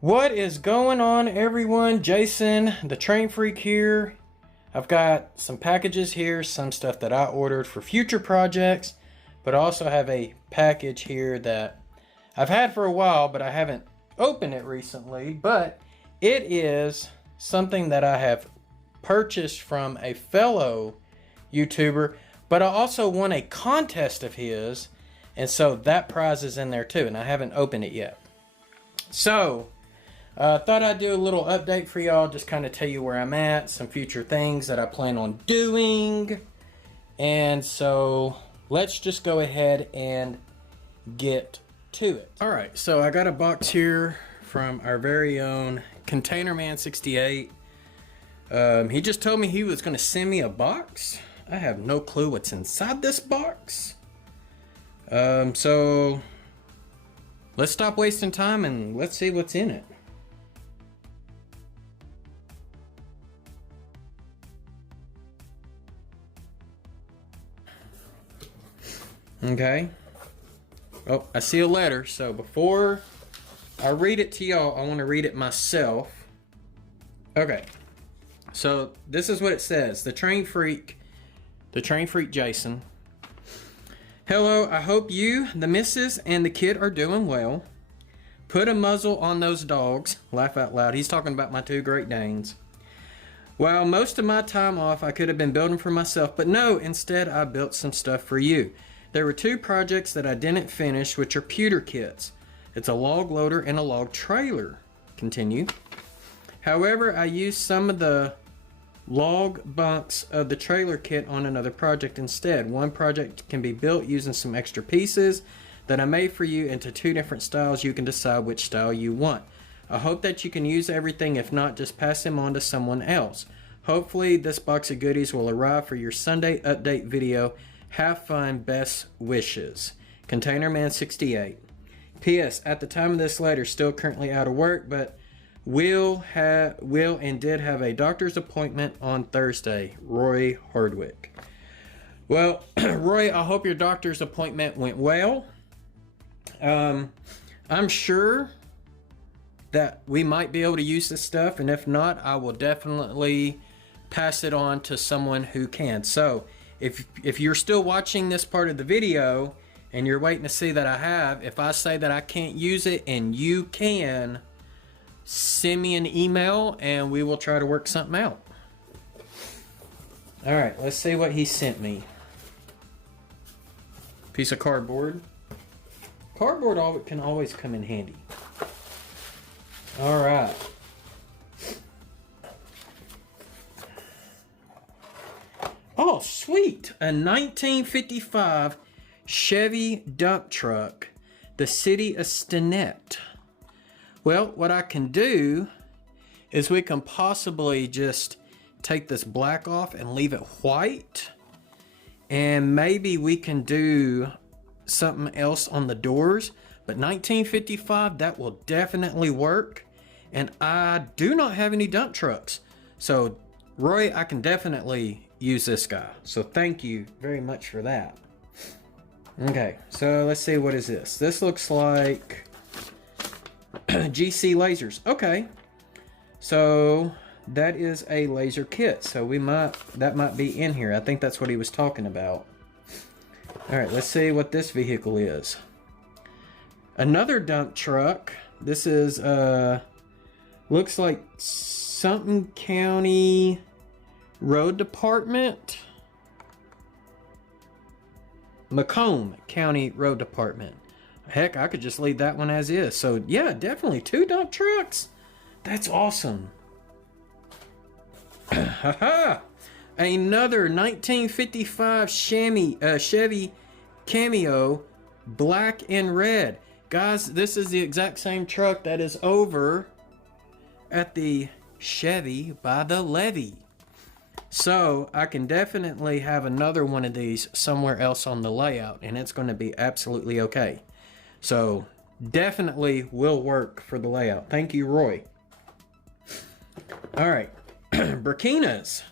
What is going on, everyone? Jason, the train freak here. I've got some packages here, some stuff that I ordered for future projects, but I also have a package here that I've had for a while, but I haven't opened it recently. But it is something that I have purchased from a fellow YouTuber, but I also won a contest of his, and so that prize is in there too, and I haven't opened it yet. So thought I'd do a little update for y'all, just kind of tell you where I'm at, some future things that I plan on doing. And so let's just go ahead and get to it. All right, so I got a box here from our very own Containerman68. He just told me he was going to send me a box. I have no clue what's inside this box. So let's stop wasting time and let's see what's in it. Okay. Oh, I see a letter. So before I read it to y'all, I want to read it myself. Okay. So this is what it says. The train freak Jason. Hello, I hope you, the missus, and the kid are doing well. Put a muzzle on those dogs. Laugh out loud. He's talking about my two Great Danes. While most of my time off, I could have been building for myself, but no, instead I built some stuff for you. There were two projects that I didn't finish, which are pewter kits. It's a log loader and a log trailer. Continue. However, I used some of the log bunks of the trailer kit on another project instead. One project can be built using some extra pieces that I made for you into two different styles. You can decide which style you want. I hope that you can use everything. If not, just pass them on to someone else. Hopefully this box of goodies will arrive for your Sunday update video. Have fun. Best wishes. Containerman68. P.S. At the time of this letter, still currently out of work, but will and did have a doctor's appointment on Thursday. Roy Hardwick. Well, Roy, I hope your doctor's appointment went well. I'm sure that we might be able to use this stuff, and if not, I will definitely pass it on to someone who can. So if you're still watching this part of the video and you're waiting to see that I have, if I say that I can't use it and you can, send me an email and we will try to work something out. All right, let's see what he sent me. Piece of cardboard. Cardboard can always come in handy. All right. Oh, sweet. A 1955 Chevy dump truck. The city of Stinnett. Well, what I can do is we can possibly just take this black off and leave it white. And maybe we can do something else on the doors. But 1955, that will definitely work. And I do not have any dump trucks. So, Roy, I can definitely use this guy. So thank you very much for that. Okay, so let's see, what is this? This looks like GC lasers. Okay, so that is a laser kit. So that might be in here. I think that's what he was talking about. All right, let's see what this vehicle is. Another dump truck. This is looks like something county road department. Macomb County Road Department. Heck, I could just leave that one as is. So yeah, definitely two dump trucks. That's awesome. Haha. Another 1955 Chevy Cameo, black and red. Guys, this is the exact same truck that is over at the Chevy by the levee. So I can definitely have another one of these somewhere else on the layout, and it's going to be absolutely okay. So definitely will work for the layout. Thank you, Roy. All right. Burkinas.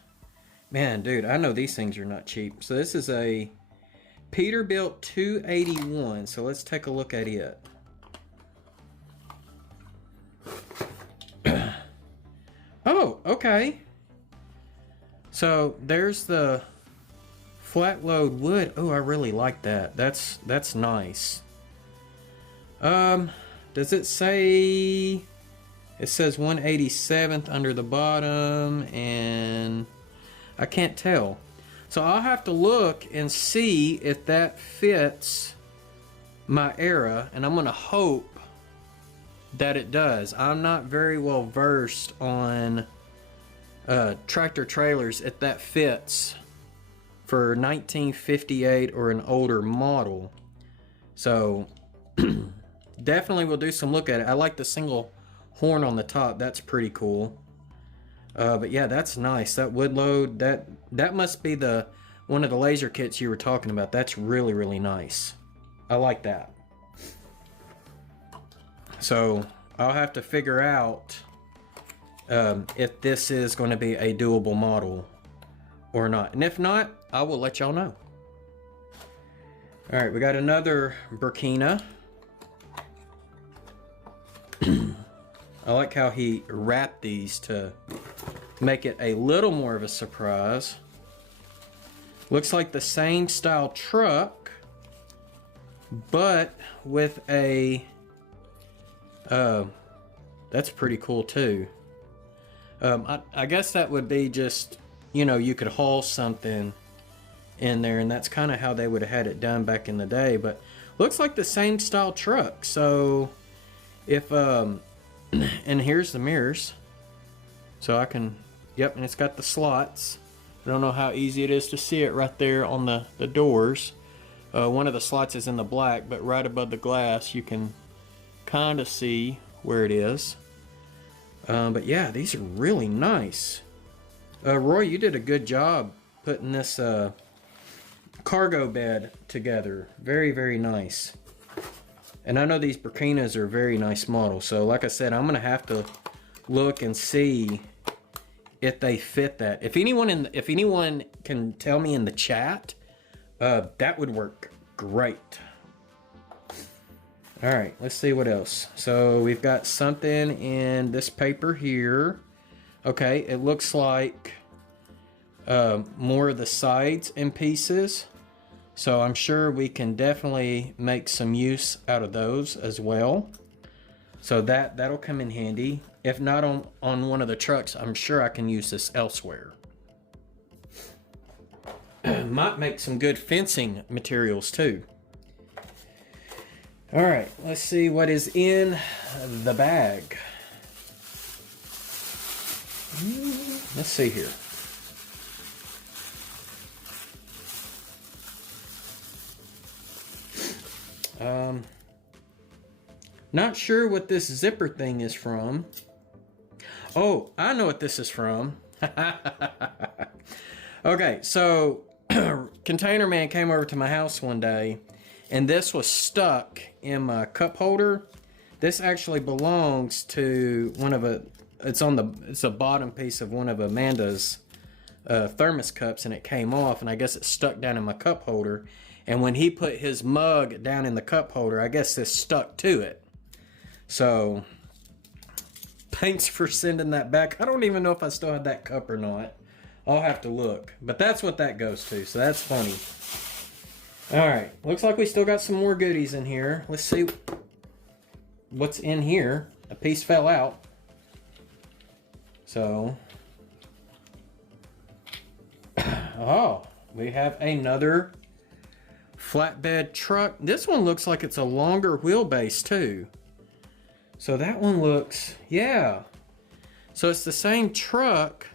Man, dude, I know these things are not cheap. So this is a Peterbilt 281. So let's take a look at it. Okay. So there's the flat load wood. Oh, I really like that. That's nice. Does it say? It says 187th under the bottom, and I can't tell. So I'll have to look and see if that fits my era, and I'm gonna hope that it does. I'm not very well versed on tractor trailers if that fits for 1958 or an older model. So definitely we'll do some look at it. I like the single horn on the top. That's pretty cool. But yeah, that's nice. That wood load, that must be the one of the laser kits you were talking about. That's really, really nice. I like that. So I'll have to figure out if this is going to be a doable model or not. And if not, I will let y'all know. All right, we got another Burkina. I like how he wrapped these to make it a little more of a surprise. Looks like the same style truck, but with a that's pretty cool too. I guess that would be just, you know, you could haul something in there, and that's kind of how they would have had it done back in the day. But looks like the same style truck. So if and here's the mirrors, so I can, yep, and it's got the slots. I don't know how easy it is to see it right there on the doors. One of the slots is in the black, but right above the glass you can kind of see where it is. But yeah, these are really nice. Roy, you did a good job putting this cargo bed together. Very, very nice. And I know these Burkinas are very nice models. So like I said, I'm going to have to look and see if they fit that. If anyone can tell me in the chat, that would work great. All right, let's see what else. So we've got something in this paper here. Okay, it looks like more of the sides and pieces. So I'm sure we can definitely make some use out of those as well. So that'll come in handy. If not on one of the trucks, I'm sure I can use this elsewhere. Might make some good fencing materials too. All right, let's see what is in the bag. Let's see here. Not sure what this zipper thing is from. Oh, I know what this is from. Okay, so Containerman came over to my house one day, and this was stuck in my cup holder. This actually belongs to one of it's a bottom piece of one of Amanda's thermos cups, and it came off, and I guess it stuck down in my cup holder. And when he put his mug down in the cup holder, I guess this stuck to it. So thanks for sending that back. I don't even know if I still have that cup or not. I'll have to look. But that's what that goes to, so that's funny. Alright, looks like we still got some more goodies in here. Let's see what's in here. A piece fell out. So, oh, we have another flatbed truck. This one looks like it's a longer wheelbase too. So that one looks, yeah. So it's the same truck,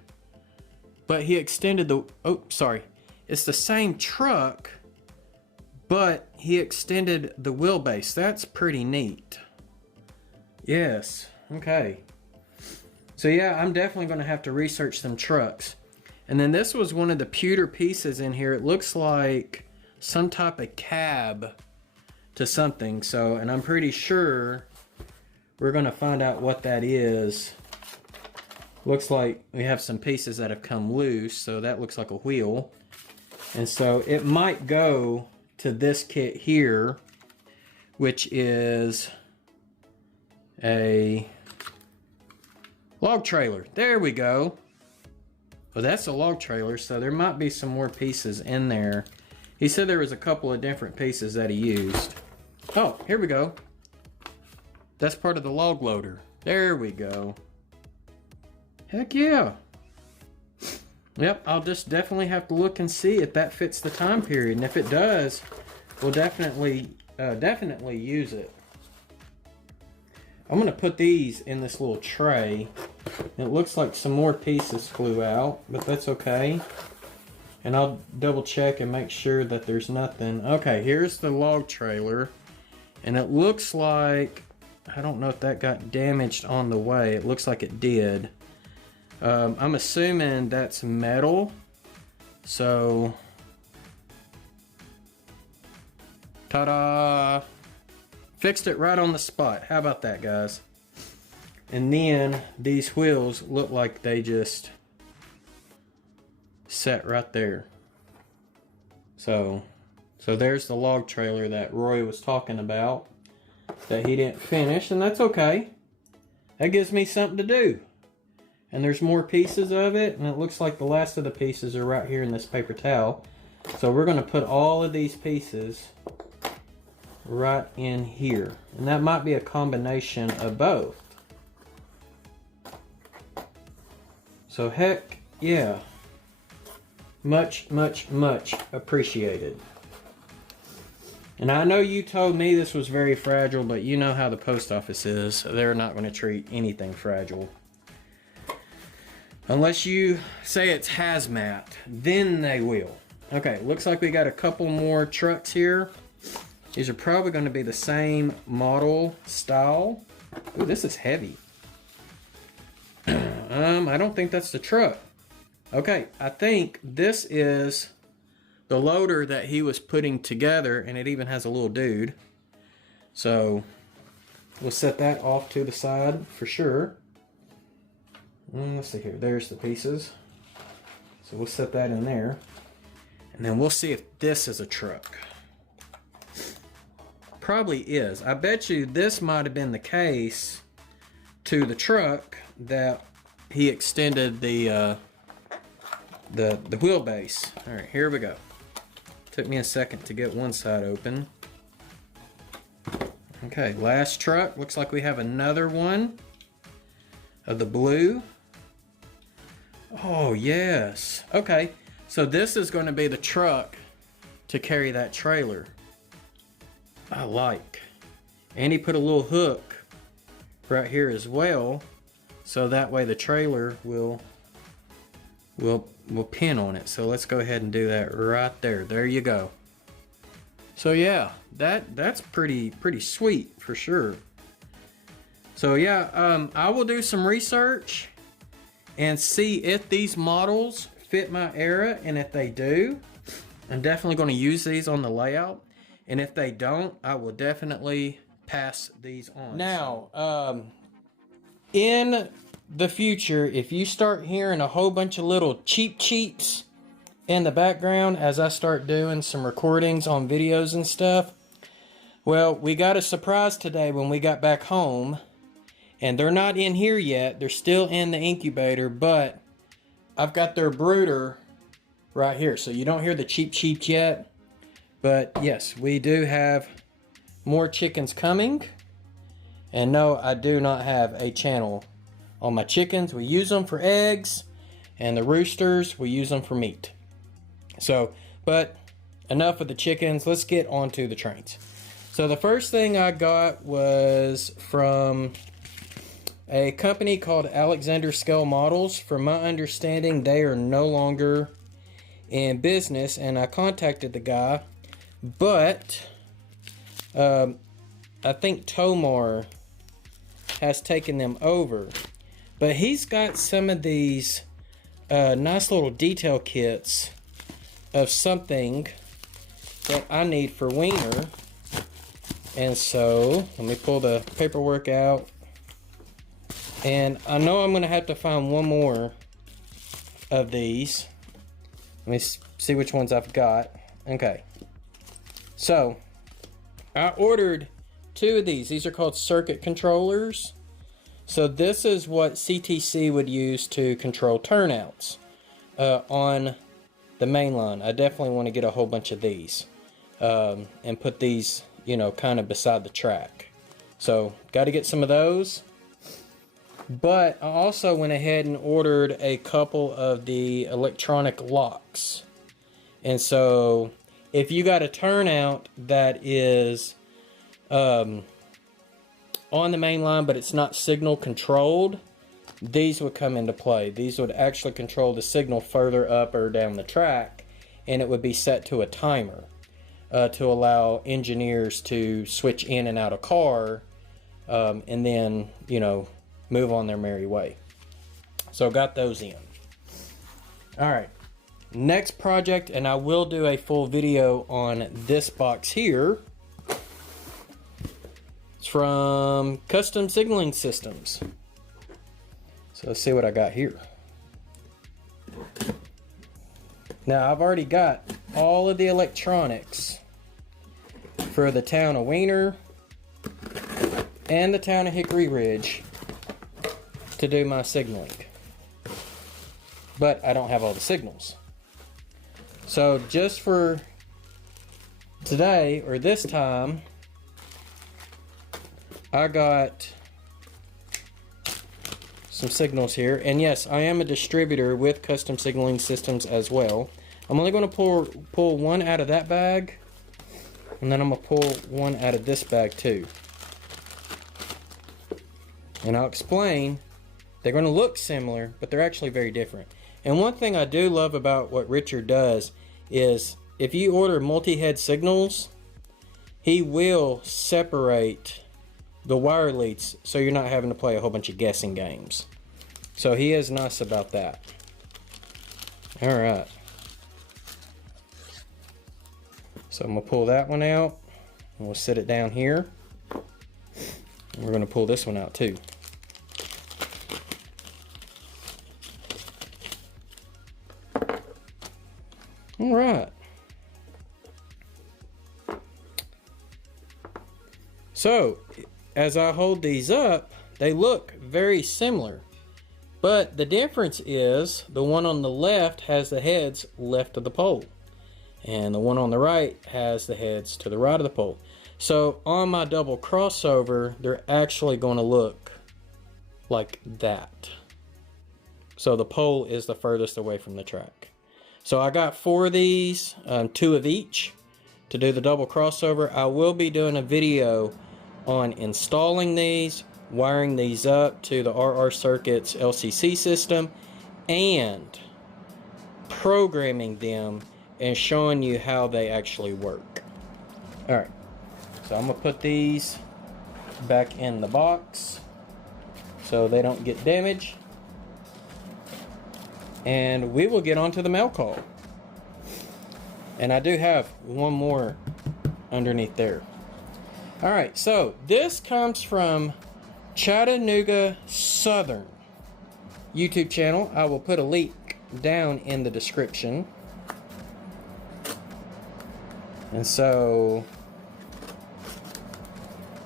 but he extended the, oh, sorry. It's the same truck, but he extended the wheelbase. That's pretty neat. Yes, okay. So yeah, I'm definitely going to have to research some trucks. And then this was one of the pewter pieces in here. It looks like some type of cab to something. So, and I'm pretty sure we're going to find out what that is. Looks like we have some pieces that have come loose. So that looks like a wheel. And so it might go to this kit here, which is a log trailer. There we go. But that's a log trailer, so there might be some more pieces in there. He said there was a couple of different pieces that he used. Oh, here we go. That's part of the log loader. There we go. Heck yeah. Yep, I'll just definitely have to look and see if that fits the time period. And if it does, we'll definitely use it. I'm gonna put these in this little tray. It looks like some more pieces flew out, but that's okay. And I'll double check and make sure that there's nothing. Okay, here's the log trailer. And it looks like, I don't know if that got damaged on the way. It looks like it did. I'm assuming that's metal. So, ta-da! Fixed it right on the spot. How about that, guys? And then these wheels look like they just set right there. So there's the log trailer that Roy was talking about that he didn't finish, and that's okay. That gives me something to do. And there's more pieces of it, and it looks like the last of the pieces are right here in this paper towel. So we're going to put all of these pieces right in here. And that might be a combination of both. So heck yeah. Much, much, much appreciated. And I know you told me this was very fragile, but you know how the post office is. They're not going to treat anything fragile. Unless you say it's hazmat, then they will. Okay, looks like we got a couple more trucks here. These are probably going to be the same model style. Ooh, this is heavy. I don't think that's the truck. Okay, I think this is the loader that he was putting together, and it even has a little dude. So we'll set that off to the side for sure. Let's see here. There's the pieces. So we'll set that in there. And then we'll see if this is a truck. Probably is. I bet you this might have been the case to the truck that he extended the wheelbase. All right, here we go. Took me a second to get one side open. Okay, last truck. Looks like we have another one of the blue. Oh, yes. Okay, so this is going to be the truck to carry that trailer. I like. And he put a little hook right here as well, so that way the trailer will pin on it. So let's go ahead and do that right there. There you go. So yeah, that's pretty sweet for sure. So yeah, I will do some research and see if these models fit my era, and if they do, I'm definitely going to use these on the layout. And if they don't, I will definitely pass these on. Now, in the future, if you start hearing a whole bunch of little cheap cheats in the background as I start doing some recordings on videos and stuff, well, we got a surprise today when we got back home. And they're not in here yet. They're still in the incubator, but I've got their brooder right here. So you don't hear the cheep cheep yet. But yes, we do have more chickens coming. And no, I do not have a channel on my chickens. We use them for eggs, and the roosters, we use them for meat. So, but enough of the chickens. Let's get onto the trains. So the first thing I got was from a company called Alexander Scale Models. From my understanding, they are no longer in business, and I contacted the guy, but I think Tomar has taken them over. But he's got some of these nice little detail kits of something that I need for Wiener. And so, let me pull the paperwork out. And I know I'm going to have to find one more of these. Let me see which ones I've got. Okay. So, I ordered 2 of these. These are called circuit controllers. So this is what CTC would use to control turnouts. on the main line. I definitely want to get a whole bunch of these and put these, you know, kind of beside the track. So got to get some of those. But I also went ahead and ordered a couple of the electronic locks. And so if you got a turnout that is on the main line but it's not signal controlled, these would come into play. These would actually control the signal further up or down the track, and it would be set to a timer to allow engineers to switch in and out a car and then, you know, move on their merry way. So got those in. All right, next project, and I will do a full video on this box here. It's from Custom Signaling Systems. So let's see what I got here. Now I've already got all of the electronics for the town of Wiener and the town of Hickory Ridge to do my signaling, but I don't have all the signals. So just for today, or this time, I got some signals here. And yes, I am a distributor with Custom Signaling Systems as well. I'm only going to pull one out of that bag, and then I'm going to pull one out of this bag too. And I'll explain. They're going to look similar, but they're actually very different. And one thing I do love about what Richard does is if you order multi-head signals, he will separate the wire leads so you're not having to play a whole bunch of guessing games. So he is nice about that. All right. So I'm going to pull that one out, and we'll set it down here. And we're going to pull this one out too. All right. So, as I hold these up, they look very similar. But the difference is the one on the left has the heads left of the pole, and the one on the right has the heads to the right of the pole. So on my double crossover, they're actually going to look like that. So the pole is the furthest away from the track. So I got 4 of these, 2 of each to do the double crossover. I will be doing a video on installing these, wiring these up to the RR Circuits LCC system, and programming them and showing you how they actually work. Alright, so I'm going to put these back in the box so they don't get damaged. And we will get on to the mail call. And I do have one more underneath there. Alright, so this comes from Chattanooga Southern YouTube channel. I will put a link down in the description. And so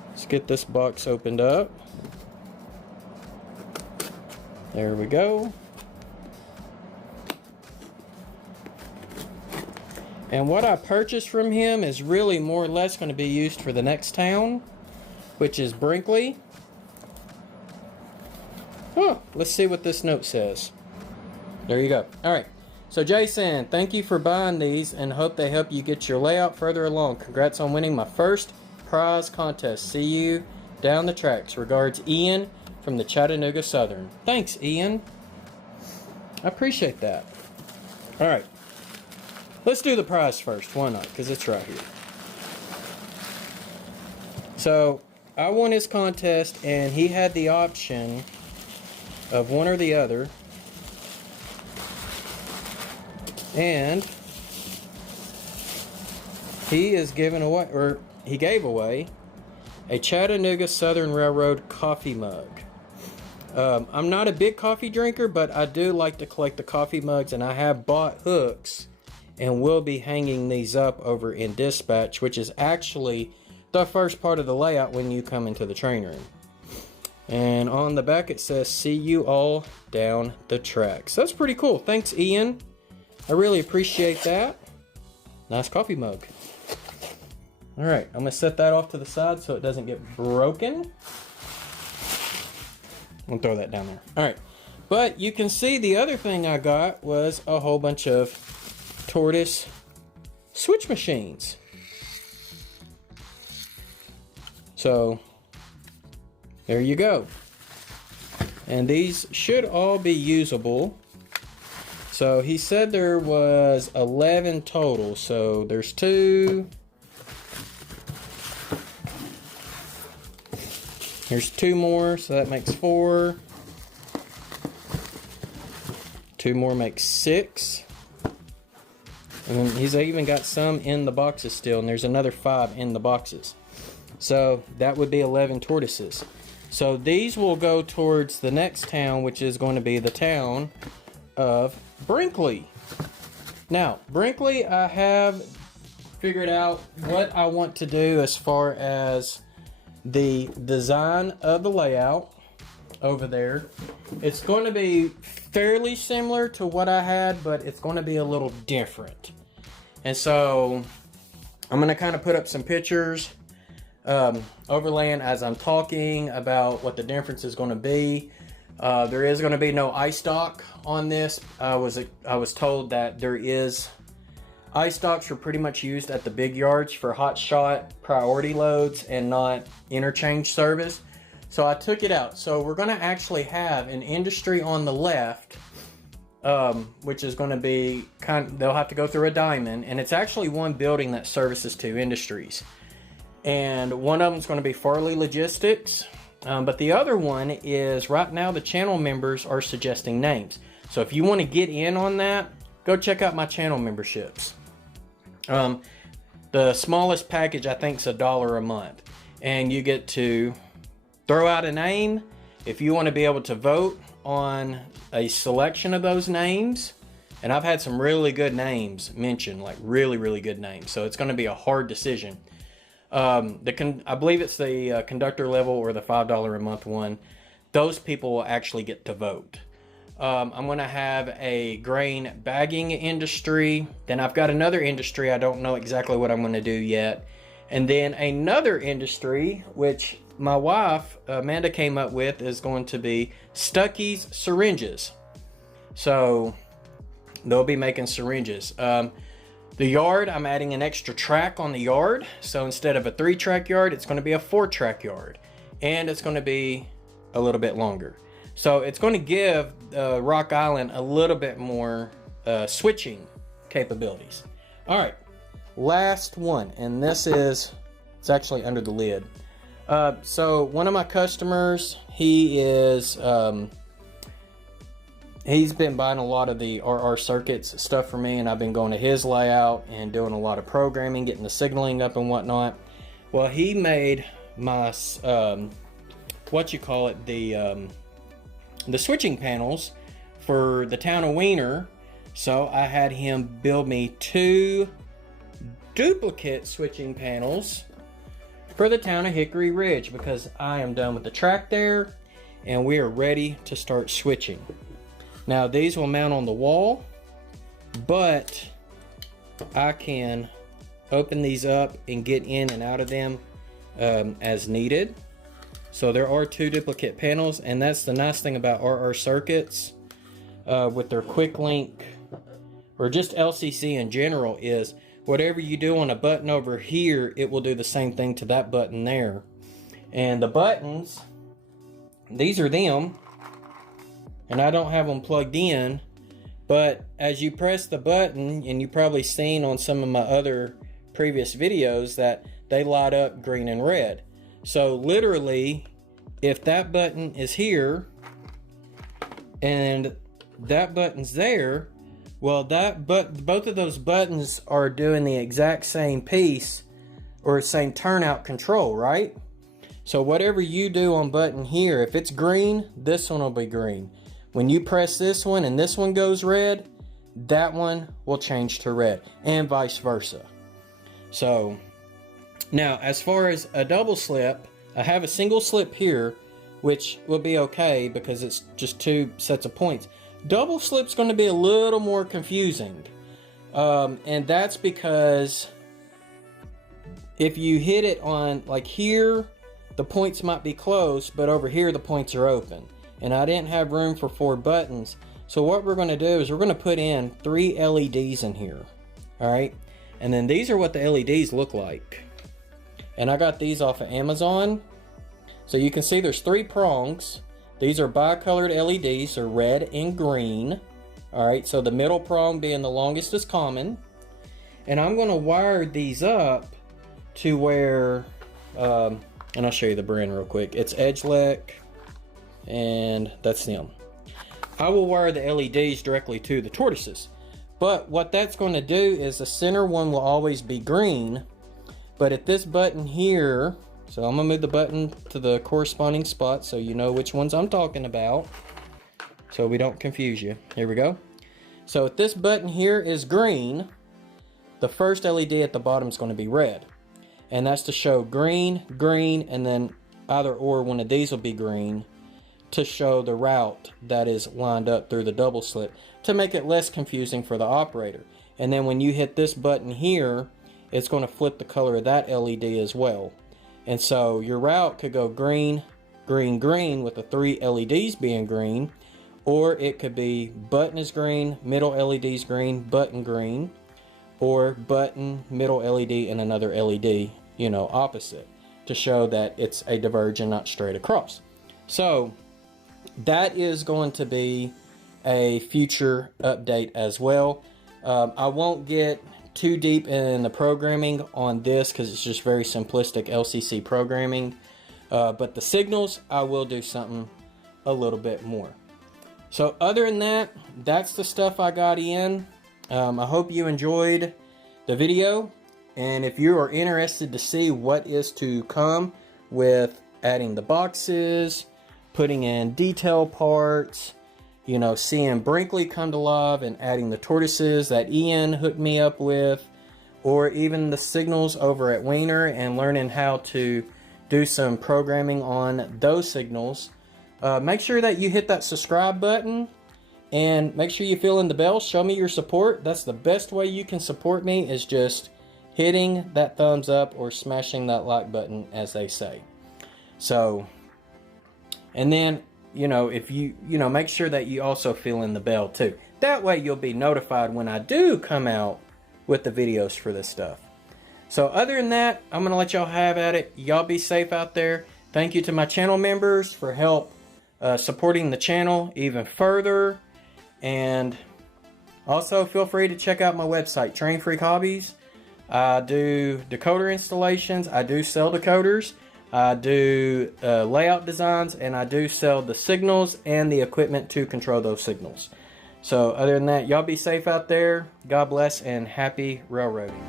let's get this box opened up. There we go. And what I purchased from him is really more or less going to be used for the next town, which is Brinkley. Oh, let's see what this note says. There you go. All right. So Jason, thank you for buying these and hope they help you get your layout further along. Congrats on winning my first prize contest. See you down the tracks. Regards, Ian from the Chattanooga Southern. Thanks, Ian. I appreciate that. All right. Let's do the prize first. Why not? Because it's right here. So I won his contest, and he had the option of one or the other. And he is giving away, or he gave away, a Chattanooga Southern Railroad coffee mug. I'm not a big coffee drinker, but I do like to collect the coffee mugs, and I have bought hooks and will be hanging these up over in dispatch, which is actually the first part of the layout when you come into the train room. And on the back it says, "See you all down the track." So that's pretty cool. Thanks, Ian. I really appreciate that. Nice coffee mug. All right, I'm gonna set that off to the side so it doesn't get broken. I'll throw that down there. All right, but you can see the other thing I got was a whole bunch of tortoise switch machines. So there you go. And these should all be usable. So he said there was 11 total. So there's 2. There's 2 more, so that makes 4. 2 more makes 6. And then he's even got some in the boxes still, and there's another 5 in the boxes. So that would be 11 tortoises. So these will go towards the next town, which is going to be the town of Brinkley. Now, Brinkley, I have figured out what I want to do as far as the design of the layout over there. It's going to be fairly similar to what I had, but it's going to be a little different. And so I'm going to kind of put up some pictures overlaying as I'm talking about what the difference is going to be. There is going to be no ice dock on this. I was told that there is ice docks are pretty much used at the big yards for hot shot priority loads and not interchange service. So I took it out. So we're going to actually have an industry on the left, which is going to be they'll have to go through a diamond, and it's actually one building that services 2 industries. And one of them is going to be Farley Logistics, but the other one is, right now the channel members are suggesting names. So if you want to get in on that, go check out my channel memberships. The smallest package I think is $1 a month, and you get to throw out a name. If you want to be able to vote on a selection of those names, and I've had some really good names mentioned, like really good names, so it's going to be a hard decision. I believe it's the conductor level or the $5 a month one. Those people will actually get to vote. I'm going to have a grain bagging industry. Then I've got another industry. I don't know exactly what I'm going to do yet. And then another industry, which my wife, Amanda, came up with, is going to be Stuckey's Syringes. So they'll be making syringes. The yard, I'm adding an extra track on the yard. So instead of a 3-track yard, it's going to be a 4-track yard. And it's going to be a little bit longer. So it's going to give Rock Island a little bit more switching capabilities. All right, last one. And this is, it's actually under the lid. So one of my customers, he is... he's been buying a lot of the RR circuits stuff for me, and I've been going to his layout and doing a lot of programming, getting the signaling up and whatnot. Well, he made my the switching panels for the town of Wiener. So I had him build me 2 duplicate switching panels for the town of Hickory Ridge, because I am done with the track there and we are ready to start switching. Now these will mount on the wall, but I can open these up and get in and out of them as needed. So there are 2 duplicate panels, and that's the nice thing about RR circuits with their quick link, or just LCC in general, is whatever you do on a button over here, it will do the same thing to that button there. And the buttons, these are them. And I don't have them plugged in, but as you press the button, and you've probably seen on some of my other previous videos that they light up green and red. So literally, if that button is here and that button's there, well, both of those buttons are doing the exact same piece or same turnout control, right? So whatever you do on button here, if it's green, this one will be green. When you press this one and this one goes red, that one will change to red, and vice versa. So now, as far as a double slip, I have a single slip here, which will be okay because it's just 2 sets of points. Double slip's going to be a little more confusing. And that's because if you hit it on, like here, the points might be closed, but over here the points are open. And I didn't have room for 4 buttons. So what we're going to do is we're going to put in 3 LEDs in here. Alright? And then these are what the LEDs look like. And I got these off of Amazon. So you can see there's 3 prongs. These are bi-colored LEDs, so red and green. Alright, so the middle prong being the longest is common. And I'm going to wire these up to where, and I'll show you the brand real quick. It's Edgelec, and that's them. I will wire the LEDs directly to the tortoises. But what that's going to do is the center one will always be green. But at this button here, so I'm going to move the button to the corresponding spot so you know which ones I'm talking about, so we don't confuse you. Here we go. So if this button here is green, the first LED at the bottom is going to be red. And that's to show green, green, and then either or one of these will be green to show the route that is lined up through the double slip to make it less confusing for the operator. And then when you hit this button here, it's going to flip the color of that LED as well. And so your route could go green, green, green with the 3 LEDs being green, or it could be button is green, middle LED's green, button green, or button, middle LED, and another LED, you know, opposite, to show that it's a divergent, not straight across. So that is going to be a future update as well. I won't get too deep in the programming on this because it's just very simplistic LCC programming. But the signals, I will do something a little bit more. So other than that, that's the stuff I got in. I hope you enjoyed the video. And if you are interested to see what is to come with adding the boxes, putting in detail parts, you know, seeing Brinkley come to life and adding the tortoises that Ian hooked me up with, or even the signals over at Wiener and learning how to do some programming on those signals, make sure that you hit that subscribe button and make sure you fill in the bell. Show me your support. That's the best way you can support me, is just hitting that thumbs up or smashing that like button, as they say. So, and then, you know, if you make sure that you also fill in the bell too. That way you'll be notified when I do come out with the videos for this stuff. So other than that, I'm going to let y'all have at it. Y'all be safe out there. Thank you to my channel members for help supporting the channel even further. And also feel free to check out my website, Train Freak Hobbies. I do decoder installations. I do sell decoders. I do layout designs, and I do sell the signals and the equipment to control those signals. So other than that, y'all be safe out there. God bless and happy railroading.